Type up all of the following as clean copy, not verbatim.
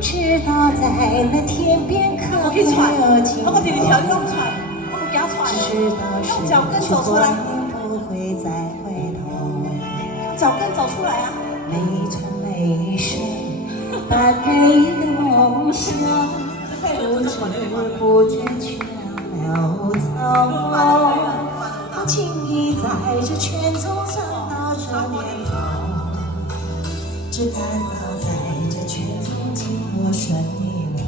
知道在那天边可我去踹，有晴我弟弟跳，你拢不踹，我不惊踹。知道是脚跟走出来，不会再回头。脚跟走出来啊！每一场每一生，把每一个梦想，不知不觉却流走。不经意在这圈中找到这年头，只感到在这圈中经过顺流。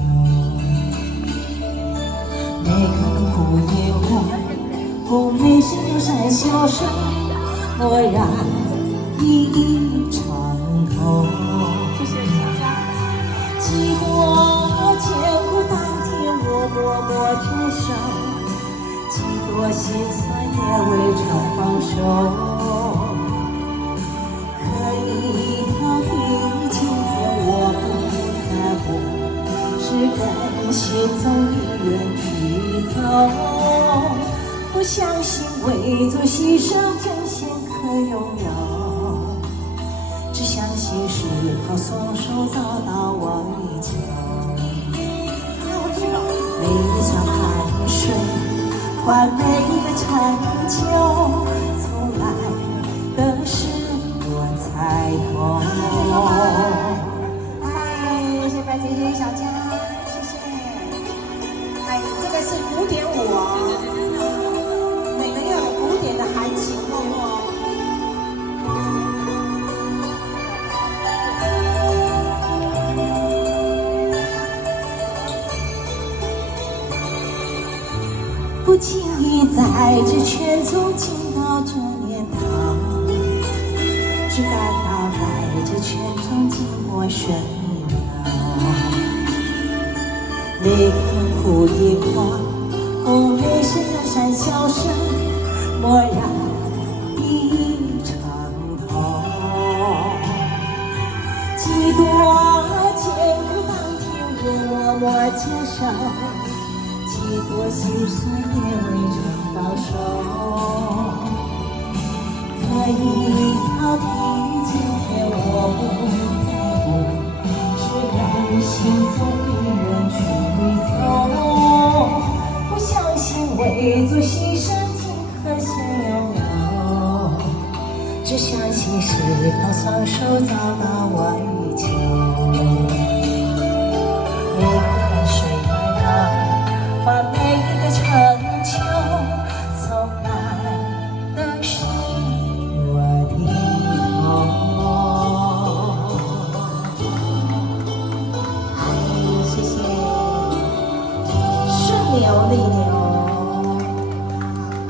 每个苦也过，红梅心有闪笑声，蓦然一场空。几多艰苦当天我默默承受，几多心酸也未曾放手。可一条地，今天我不在乎，只跟心走一人去走。不相信为做牺牲，真心可拥有，只相信是靠双手找到我依旧。每一场汗水换每一个成就，从来的事我才懂。哎，谢谢白姐姐小佳，谢谢。哎，这个是古典舞哦，每个要有古典的含情哦。不经意在这圈中进到这年头，只感到在这圈中经过顺流。每个苦一花，红梅声的闪笑声，蓦然一场空。几多艰苦当天我默默接受，几多心酸也未曾到手。可一条地，今天我不在乎，只甘心走一人去走。不相信为做牺牲，竟可先拥有，只相信是靠双手找到我依旧。每个水来把每一个成就，从来都是我的梦。哎，谢谢，顺流的。